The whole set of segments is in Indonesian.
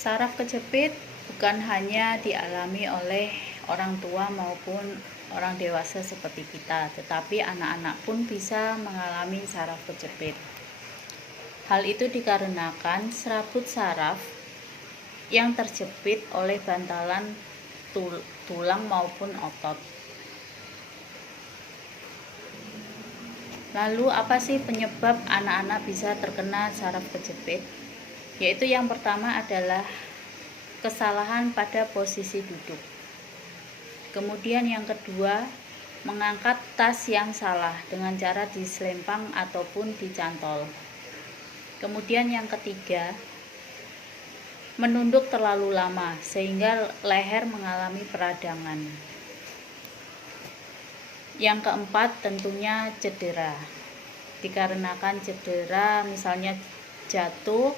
Saraf kejepit bukan hanya dialami oleh orang tua maupun orang dewasa seperti kita, tetapi anak-anak pun bisa mengalami saraf kejepit. Hal itu dikarenakan serabut saraf yang terjepit oleh bantalan tulang maupun otot. Lalu apa sih penyebab anak-anak bisa terkena saraf kejepit? Yaitu yang pertama adalah kesalahan pada posisi duduk. Kemudian yang kedua, mengangkat tas yang salah dengan cara diselempang ataupun dicantol. Kemudian yang ketiga, menunduk terlalu lama sehingga leher mengalami peradangan. Yang keempat tentunya cedera. Dikarenakan cedera misalnya jatuh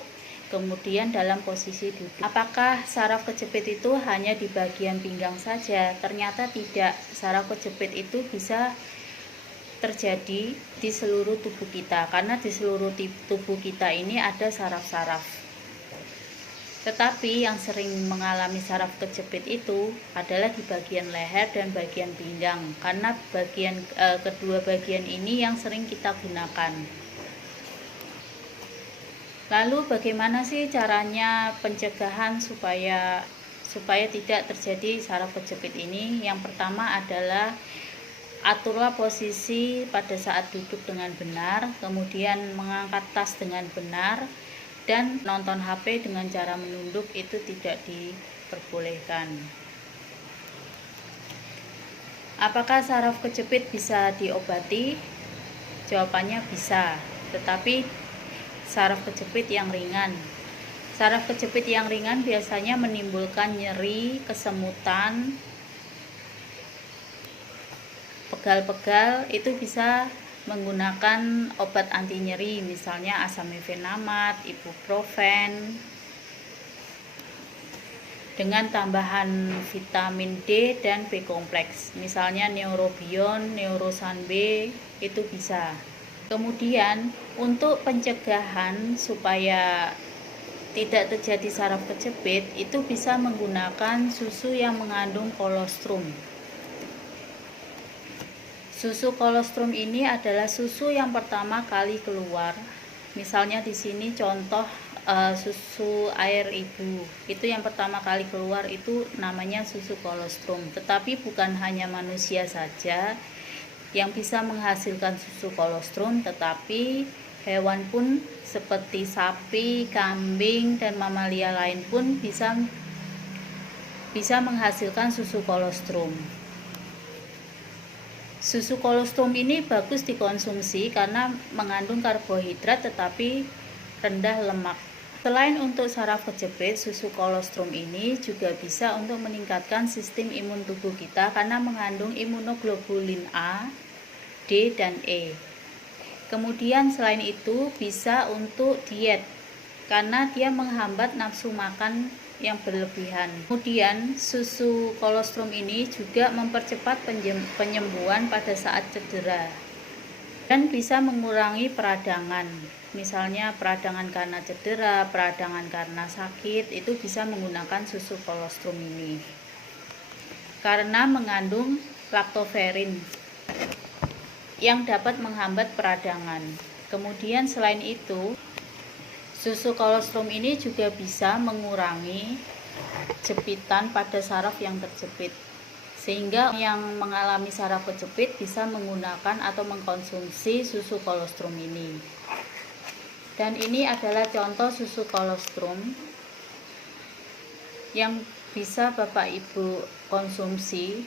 kemudian dalam posisi duduk. Apakah saraf kejepit itu hanya di bagian pinggang saja? Ternyata tidak. Saraf kejepit itu bisa terjadi di seluruh tubuh kita, karena di seluruh tubuh kita ini ada saraf-saraf. Tetapi yang sering mengalami saraf kejepit itu adalah di bagian leher dan bagian pinggang, karena kedua bagian ini yang sering kita gunakan. Lalu bagaimana sih caranya pencegahan supaya tidak terjadi saraf kejepit ini? Yang pertama adalah aturlah posisi pada saat duduk dengan benar, kemudian mengangkat tas dengan benar, dan nonton HP dengan cara menunduk itu tidak diperbolehkan. Apakah saraf kejepit bisa diobati? Jawabannya bisa, tetapi saraf kejepit yang ringan. Saraf kejepit yang ringan biasanya menimbulkan nyeri, kesemutan, pegal-pegal. Itu bisa menggunakan obat anti nyeri, misalnya asam mefenamat, ibuprofen, dengan tambahan vitamin D dan B kompleks, misalnya neurobion, neurosan B, itu bisa. Kemudian untuk pencegahan supaya tidak terjadi saraf kejepit, itu bisa menggunakan susu yang mengandung kolostrum. Susu kolostrum ini adalah susu yang pertama kali keluar. Misalnya di sini contoh susu air ibu. Itu yang pertama kali keluar itu namanya susu kolostrum. Tetapi bukan hanya manusia saja yang bisa menghasilkan susu kolostrum, tetapi hewan pun seperti sapi, kambing, dan mamalia lain pun bisa menghasilkan susu kolostrum. Susu kolostrum ini bagus dikonsumsi karena mengandung karbohidrat tetapi rendah lemak. Selain untuk saraf kejepit, susu kolostrum ini juga bisa untuk meningkatkan sistem imun tubuh kita karena mengandung imunoglobulin A, D, dan E. Kemudian selain itu bisa untuk diet karena dia menghambat nafsu makan yang berlebihan. Kemudian susu kolostrum ini juga mempercepat penyembuhan pada saat cedera dan bisa mengurangi peradangan. Misalnya peradangan karena cedera, peradangan karena sakit, itu bisa menggunakan susu kolostrum ini karena mengandung laktoferin yang dapat menghambat peradangan. Kemudian selain itu, susu kolostrum ini juga bisa mengurangi jepitan pada saraf yang terjepit, sehingga yang mengalami saraf kejepit bisa menggunakan atau mengkonsumsi susu kolostrum ini. Dan ini adalah contoh susu kolostrum yang bisa Bapak Ibu konsumsi.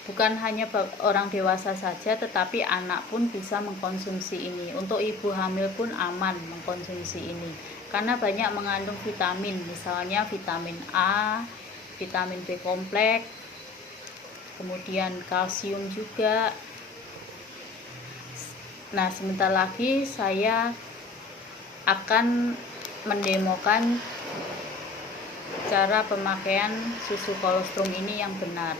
Bukan hanya orang dewasa saja, tetapi anak pun bisa mengkonsumsi ini. Untuk ibu hamil pun aman mengkonsumsi ini karena banyak mengandung vitamin, misalnya vitamin A, vitamin B kompleks, kemudian kalsium juga. Nah, sebentar lagi saya akan mendemokan cara pemakaian susu kolostrum ini yang benar.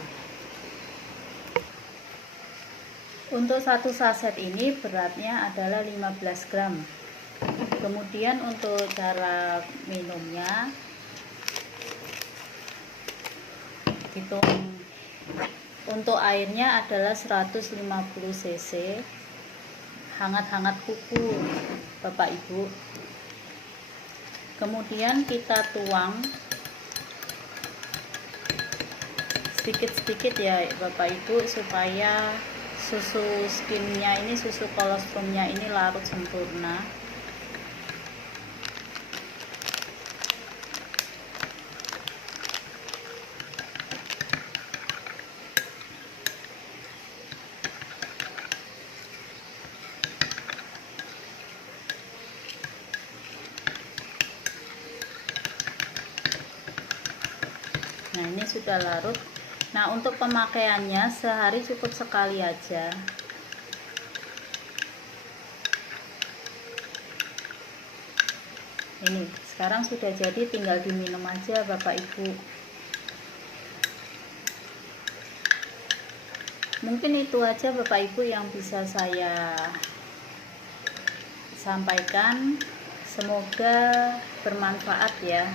Untuk satu saset ini beratnya adalah 15 gram. Kemudian untuk cara minumnya, hitung. Untuk airnya adalah 150 cc, hangat-hangat kuku Bapak Ibu. Kemudian kita tuang sedikit-sedikit ya Bapak Ibu, supaya susu skimnya ini, susu kolostrumnya ini larut sempurna. Nah, ini sudah larut. Nah, untuk pemakaiannya sehari cukup sekali aja. Ini sekarang sudah jadi, tinggal diminum aja Bapak Ibu. Mungkin itu aja Bapak Ibu yang bisa saya sampaikan. Semoga bermanfaat ya.